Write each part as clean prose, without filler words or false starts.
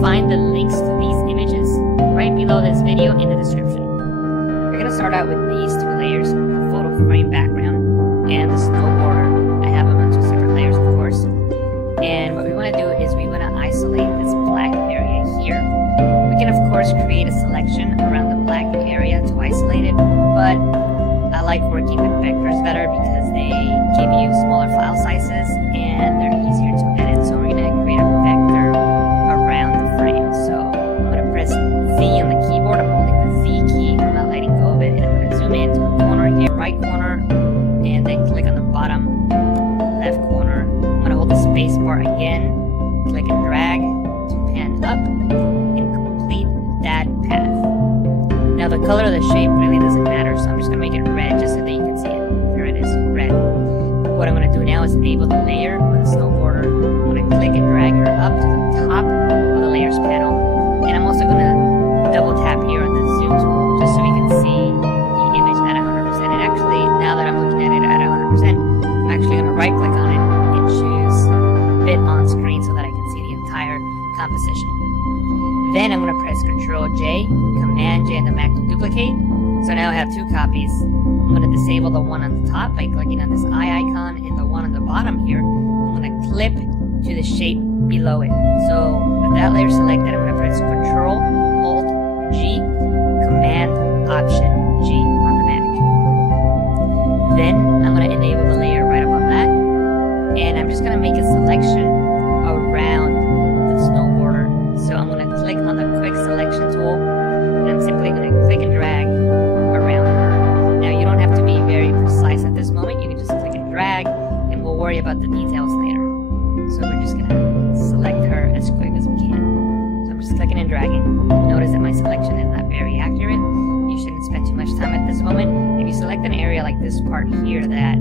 find the links to these images right below this video in the description. We're going to start out with these two layers, the photo frame background and the snow border. I have them on two separate layers, of course. And what we want to do is we want to isolate this black area here. We can, of course, create a selection around the black area to isolate it, but I like working with vectors better because they give you smaller file sizes and they're easier to edit. So we're going to create a vector around the frame. So I'm going to press Z on the keyboard. I'm holding the Z key. I'm not letting go of it. And I'm going to zoom in to the corner here, right corner, and then click on the bottom left corner. I'm going to hold the space bar again, click and drag to pan up and complete that path. Now the color of the shape really doesn't matter, so I'm just going to make it red just so that you can see it. Here it is, red. What I'm going to do now is enable the layer with the snow border. I'm going to click and drag her up to the top of the layers panel. And I'm also going to double tap here on the zoom tool just so we can see the image at 100%. And actually, now that I'm looking at it at 100%, I'm actually going to right click on it and choose fit on screen so that I can see the entire composition. Then I'm going to press Ctrl J, Command J on the Mac to duplicate. So now I have two copies. I'm going to disable the one on the top by clicking on this eye icon, and the one on the bottom here, I'm going to clip to the shape below it. So with that layer selected, I'm going to press Ctrl Alt G, Command Option G on the Mac. Then I'm going to enable the layer right above that, and I'm just going to make a selection around the snow border. So I'm going to click on the quick selection tool, and I'm simply going to click and drag around her. Now you don't have to be very precise at this moment. You can just click and drag, and we'll worry about the details later. So we're just going to select her as quick as we can. So I'm just clicking and dragging. Notice that my selection is not very accurate. You shouldn't spend too much time at this moment. If you select an area like this part here that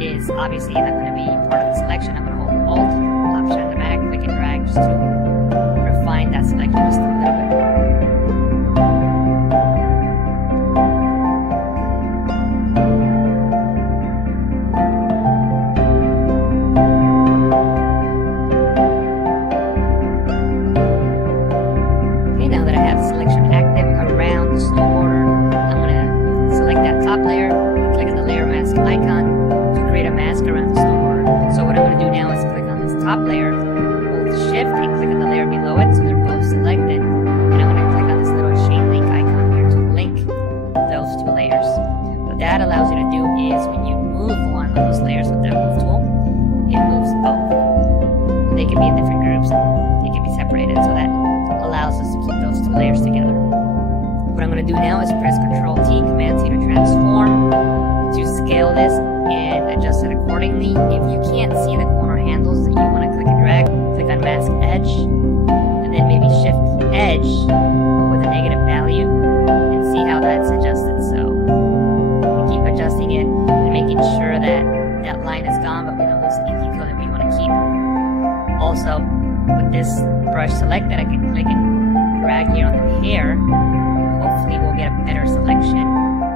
is obviously not going to be part of the selection, I'm going to hold Alt, Option on the Mac, click and drag just to refine that selection just a little bit. Okay, now that I have selection active around the snow border, I'm going to select that top layer and click on the layer mask icon to create a mask around the snow border. So what I'm going to do now is click on this top layer, hold Shift and click on the layer below it so they're both selected, and I'm going to click on this little chain link icon here to link those two layers. What that allows you to do is when you move one of those layers with the move tool, it moves both. They can be in different groups and they can be separated, so that allows us to keep those two layers together. What I'm going to do now is press Ctrl T, Command T to transform, to scale this and adjust it accordingly. If you can't see the corner handles that you want to click and drag, click on Mask Edge, and then maybe shift the edge with a negative value and see how that's adjusted. So we keep adjusting it and making sure that that line is gone, but we don't lose any detail that we want to keep. Also, with this brush selected, I can click and drag here on the hair, and hopefully we'll get a better selection.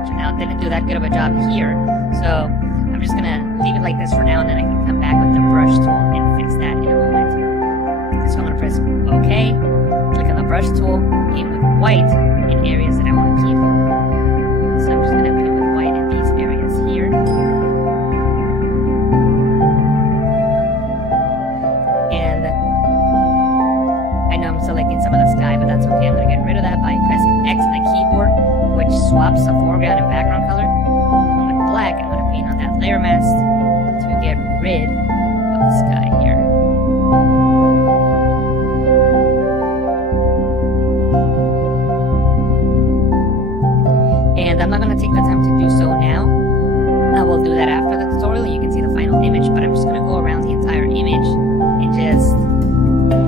So now it didn't do that good of a job here, so I'm just gonna leave it like this for now, and then I can come back with the brush tool and fix that in a moment. So I'm gonna press OK, click on the brush tool, paint with white in areas that I want to keep. So I'm just gonna paint with white in these areas here. And I know I'm selecting some of the sky, but that's okay. I'm gonna get rid of that by pressing X on the keyboard, which swaps the foreground and background color. And with black, I'm gonna paint on that layer mask to get rid of the sky here. And I'm not going to take the time to do so now. I will do that after the tutorial. You can see the final image, but I'm just going to go around the entire image and just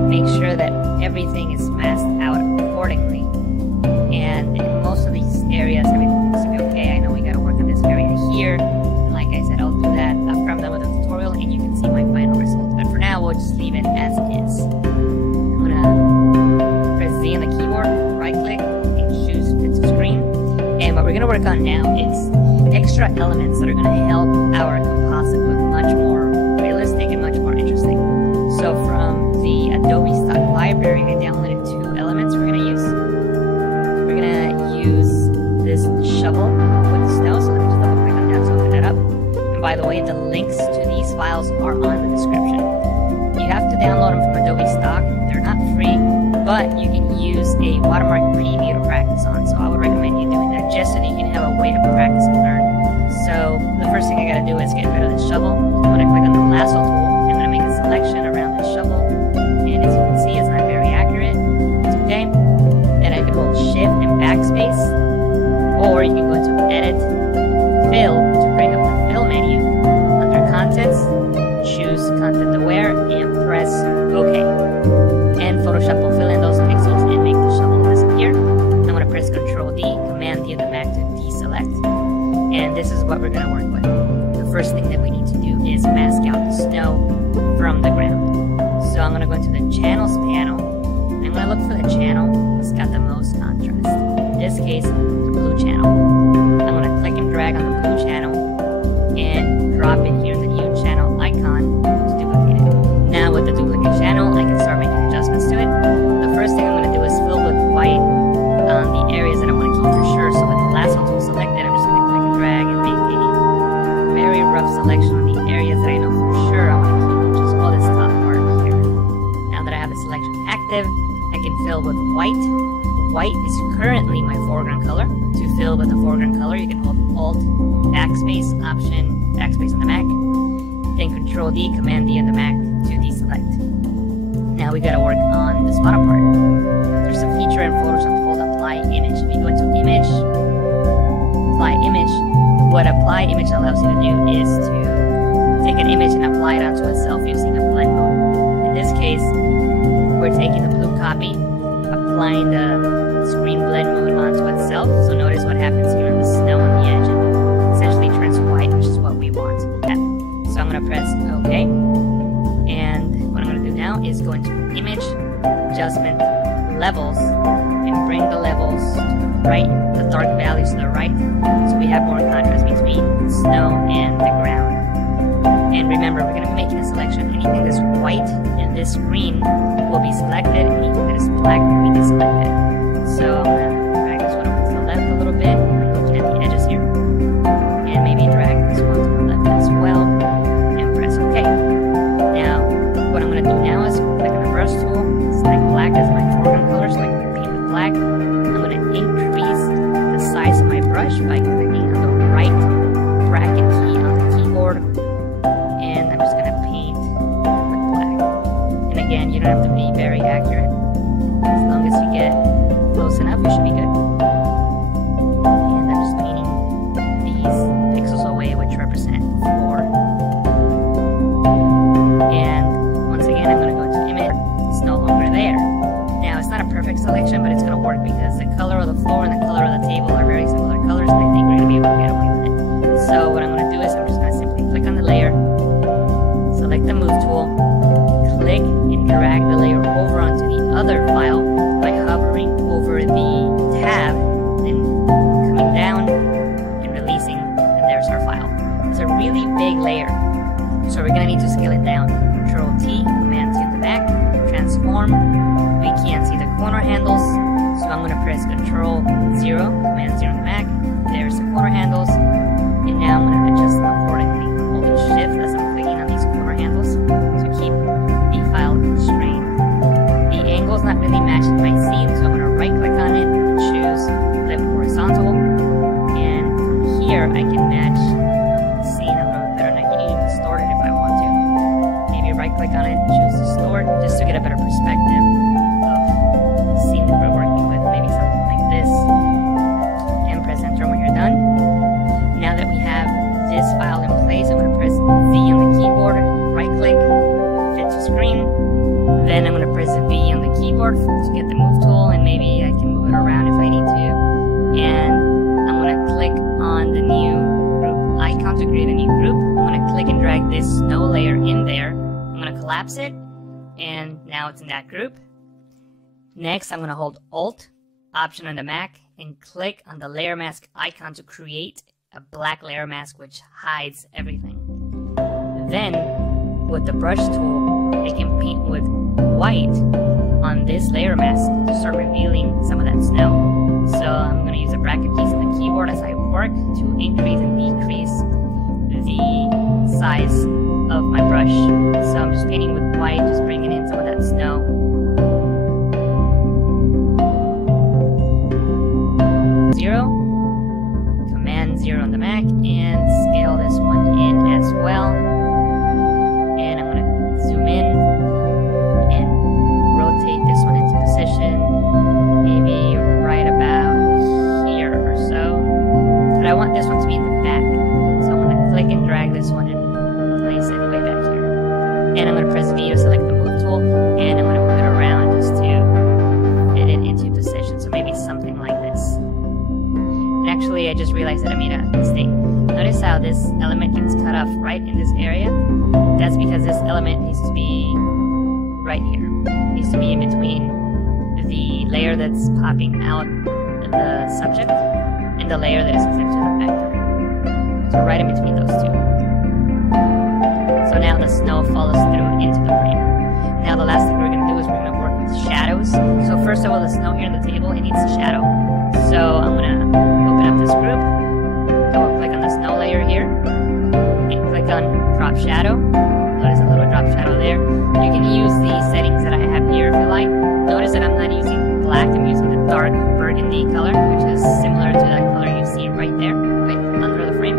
make sure that everything is masked out accordingly. And in most of these areas, everything seems to be okay. I know we got to work on this area here. And like I said, I'll do that after I'm done with the tutorial and you can see my final result. But for now, we'll just leave it as is. I'm going to press Z on the keyboard, right click, and choose Fit to Screen. And what we're going to work on now is extra elements that are going to help our composite look much more realistic and much more interesting. So from the Adobe stock library, library, I downloaded 2 elements we're gonna use. We're gonna use this shovel with the snow, so let me just double click on that to open that up. And by the way, the links to these files are on the description. You have to download them from Adobe stock. They're not free, but you can use a watermark preview to practice on. So I would recommend you doing that just so that you can have a way to practice and learn. So the first thing I gotta do is get rid of the shovel. I'm gonna click on the lasso tool. I'm gonna make a selection around the shovel. And as you can see, it's not very accurate. It's okay. Then I can hold Shift and Backspace. Or you can go into Edit, Fill to bring up the Fill menu. Under Contents, choose Content Aware and press OK. And Photoshop will fill in those pixels and make the shovel disappear. I'm going to press Ctrl D, Command D on the Mac to deselect. And this is what we're going to work with. The first thing that we need to do is mask out the snow from the ground. So I'm going to go into the Channels panel. I'm going to look for the channel that's got the most contrast. In this case, the blue channel. I'm going to click and drag on the blue channel and drop it here in the new channel icon to duplicate it. Now with the duplicate channel, I can start making adjustments to it. The first thing I'm going to do is fill with white on the areas that I want to keep for sure. So with the lasso tool selected, I'm just going to click and drag and make a very rough selection on the areas that I know for sure I want to keep, which is all this top part here. Now that I have the selection active, I can fill with white. White is currently my foreground color. To fill with the foreground color, you can hold Alt, Backspace, Option, Backspace on the Mac, then Control D, Command D on the Mac to deselect. Now we gotta work on this bottom part. There's a feature in Photoshop called Apply Image. If you go into Image, Apply Image, what Apply Image allows you to do is to take an image and apply it onto itself using a blend mode. In this case, we're taking the blue copy, applying the screen blend mode onto itself. So notice what happens here in the snow on the edge. It essentially turns white, which is what we want. So I'm going to press OK. And what I'm going to do now is go into Image, Adjustment, Levels, and bring the levels to the right, the dark values to the right, so we have more contrast between snow and the ground. And remember, we're going to be making a selection. Anything that's white in this screen will be selected. Anything that is black will be deselected. So I'm going to drag this one over to the left a little bit. I'm looking at the edges here. And maybe drag this one to the left as well. And press OK. Now, what I'm going to do now is click on the brush tool, select black as my foreground color, so I can paint with black. I'm going to increase the size of my brush by clicking on the right bracket key on the keyboard. And I'm just going to paint with black. And again, you don't have to be very accurate. As long as you get close enough, you should be good. And I'm just painting these pixels away, which represent 4. And once again, I'm going to go into Image. It's no longer there. Now, it's not a perfect selection, but it's going to work because the color of the floor and the color of the table are very similar colors, and I think we're going to be able to get away with it. So what I'm going to do is I'm just going to simply click on the layer, select the Move tool, click and drag the layer over onto the other file by hovering over the tab, then coming down and releasing, and there's our file. It's a really big layer, so we're going to need to scale it down. Control T, Command T on the Mac, transform. We can't see the corner handles, so I'm going to press Control 0, Command 0 on the Mac. There's the corner handles, and now I'm going to adjust them accordingly. I'm holding Shift as I'm clicking on these corner handles to keep the file constrained. The angle is not really matching my scene, so I'm going to right click on it and choose Flip Horizontal. And from here I can match the scene a little bit better, and I can even distort it if I want to. Maybe right click on it and choose Distort just to get a better perspective of the scene that we're working with. Maybe something like this. And press Enter when you're done. Now that we have this file in place, I'm going to press V on the keyboard, right click, fit to screen. Then I'm going to press V on the keyboard to get the Move tool, and maybe I can move it around if I need to. And I'm going to click on the new group icon to create a new group. I'm going to click and drag this snow layer in there. I'm going to collapse it, and now it's in that group. Next, I'm going to hold Alt, Option on the Mac, and click on the layer mask icon to create a black layer mask which hides everything. Then, with the brush tool, I can paint with white on this layer mask to start revealing some of that snow. So I'm going to use the bracket keys on the keyboard as I work to increase and decrease the size of my brush. So I'm just painting with white, just bringing in some of that snow. Zero, Command 0 on the Mac, and scale this one in as well. And I'm going to zoom in and rotate this one into position, maybe right about here or so. But I want this one to be in the back, so I'm going to click and drag this one and place it way back here. And I'm going to press V to select the move tool, and I'm going to move it around just to fit it into position, so maybe something like this. And actually, I just realized that I made a mistake. Notice how this element gets cut off right in this area? That's because this element needs to be right here. It needs to be in between the layer that's popping out of the subject and the layer that is connected to the vector. So right in between those two. So now the snow follows through into the frame. Now the last thing we're going to do is we're going to work with shadows. So first of all, the snow here on the table, it needs a shadow. So I'm going to open up this group, double click on the snow layer here, and click on drop shadow. Notice a little drop shadow there. You can use the settings that I have here if you like. Notice that I'm not using black, I'm using the dark burgundy color, which is similar to that color you see right there, right under the frame.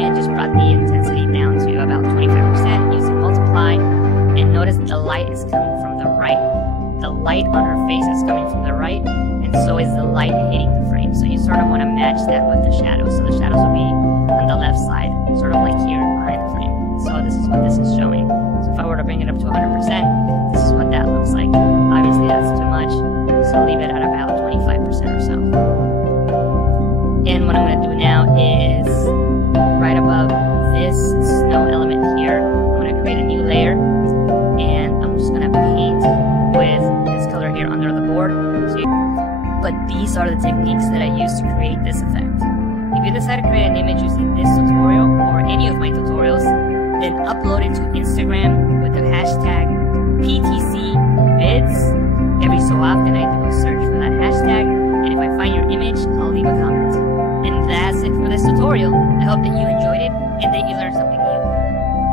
And just brought the intensity down to about 25% using multiply. And notice the light is coming from the right. The light on her face is coming from the right, and so is the light hitting the frame. So you sort of want to match that with the shadows. So the shadows will be on the left side, sort of like here behind the frame. So this is what this is showing. So if I were to bring it up to 100%, this is what that looks like. Obviously that's too much, so leave it at about 25% or so. And what I'm going to do now is, right above this snow element here, I'm going to create a new layer, and I'm just going to paint with this color here under the board. But these are the techniques that I use to create this effect. If you decide to create an image using this tutorial or any of my tutorials, then upload it to Instagram with the hashtag PTCVids. Every so often I do a search for that hashtag, and if I find your image, I'll leave a comment. And that's it for this tutorial. I hope that you enjoyed it and that you learned something new.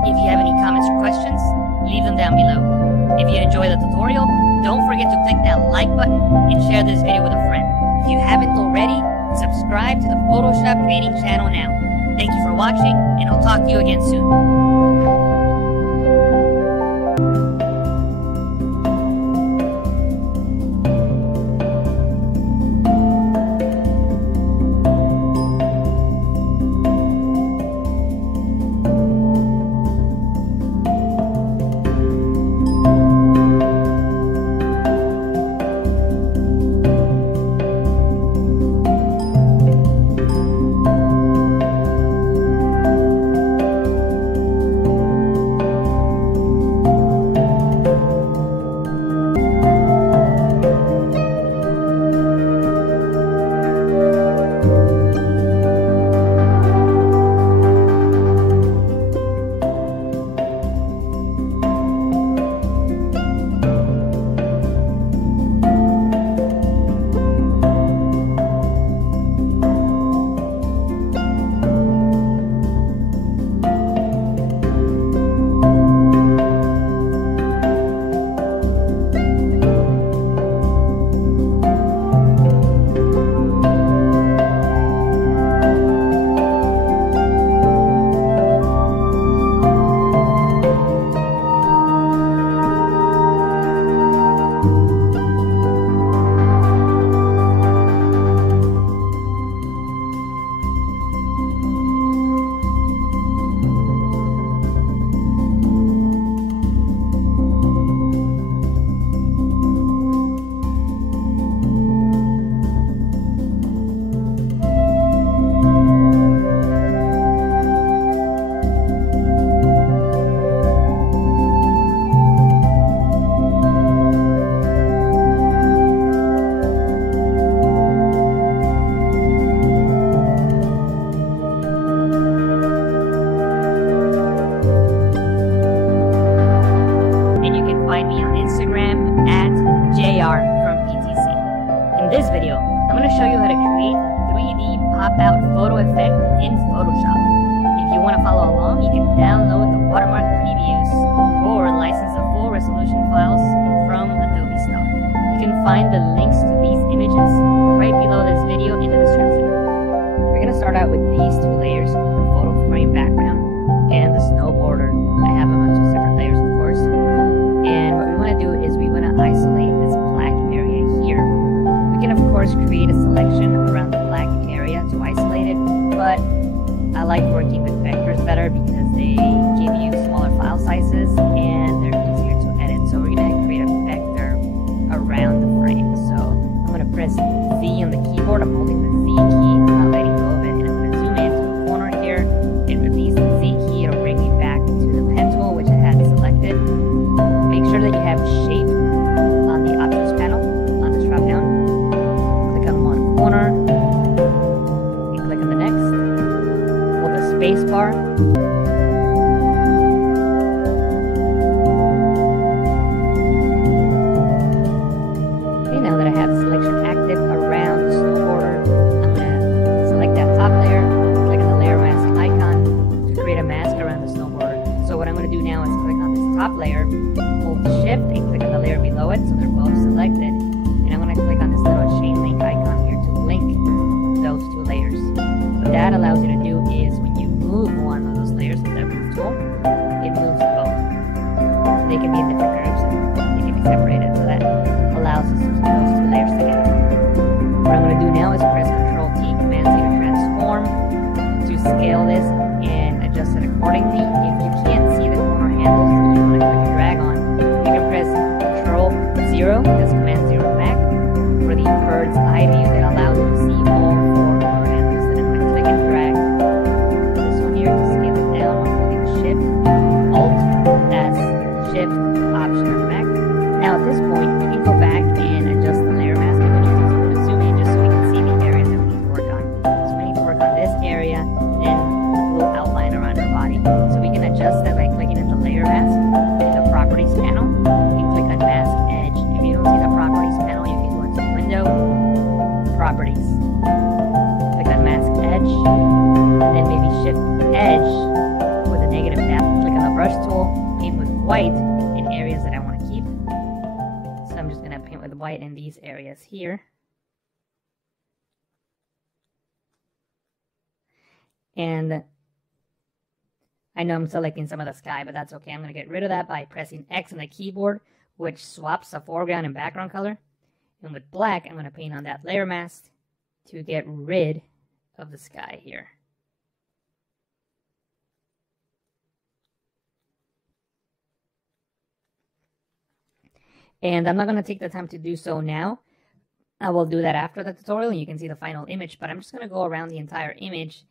If you have any comments or questions, leave them down below. If you enjoyed the tutorial, don't forget to click that like button and share this video with a friend. If you haven't already, subscribe to the Photoshop training channel now. Thank you for watching, and I'll talk to you again soon. Instagram at JR from PTC. In this video, I'm going to show you how to create a 3D pop-out photo effect in Photoshop. If you want to follow along, you can download the watermark previews or license the full resolution files from Adobe Stock. You can find the links to these images right below this video in the description. We're going to start out with these two layers, the photo frame background and the snow border. I have them on two separate layers, of course. And what we want to do is we want to isolate this black area here. We can, of course, create a selection around the black area to isolate it, but I like working with vectors better because they give you smaller file sizes and they're easier to edit. So we're going to create a vector around the frame. So I'm going to press Z on the keyboard. I'm holding the Z key, I'm not letting go of it, and I'm going to zoom in to the corner here and release the Z key. It'll bring me back to the pen tool, which I had selected. Make sure that you have shape on the options panel on this drop down. Click on one corner and click on the next. Hold the space bar. Okay, now that I have selection active around the snow border, I'm going to select that top layer, click on the layer mask icon to create a mask around the snow border. So what I'm going to do now is click on this top layer, hold shift and click on the layer below it so they're both selected. And I'm going to click on this little chain link icon here to link those two layers. What that allows you to do is when you move one of those layers with the move tool, it moves both. They can be in different groups and they can be separated, so that allows us to put those two layers together. What I'm going to do now is press Ctrl T, Command T to transform, to scale this and adjust it accordingly. If you can't see the corner handles that you want to click and drag on, you can press Ctrl 0, that's Command 0 back, for the bird's eye view that allows you to see all four corner handles. Then I'm going to click and drag this one here to scale it down. I'm holding Shift, Alt, that's Shift, Option on the Mac. Now at this point, you can go back and adjust the layer mask if you need to. So I'm going to zoom in just so we can see the areas that we need to work on. So we need to work on this area and then the blue outline around her body. So we can adjust that by clicking on the layer mask in the properties panel. You can click on mask edge. If you don't see the properties panel, you can go into window, properties. Click on mask edge, and then maybe shift edge with a negative depth. Click on the brush tool, paint with white in areas that I want to keep. So I'm just going to paint with white in these areas here. And I know I'm selecting some of the sky, but that's okay. I'm going to get rid of that by pressing X on the keyboard, which swaps the foreground and background color. And with black, I'm going to paint on that layer mask to get rid of the sky here. And I'm not going to take the time to do so now. I will do that after the tutorial and you can see the final image, but I'm just going to go around the entire image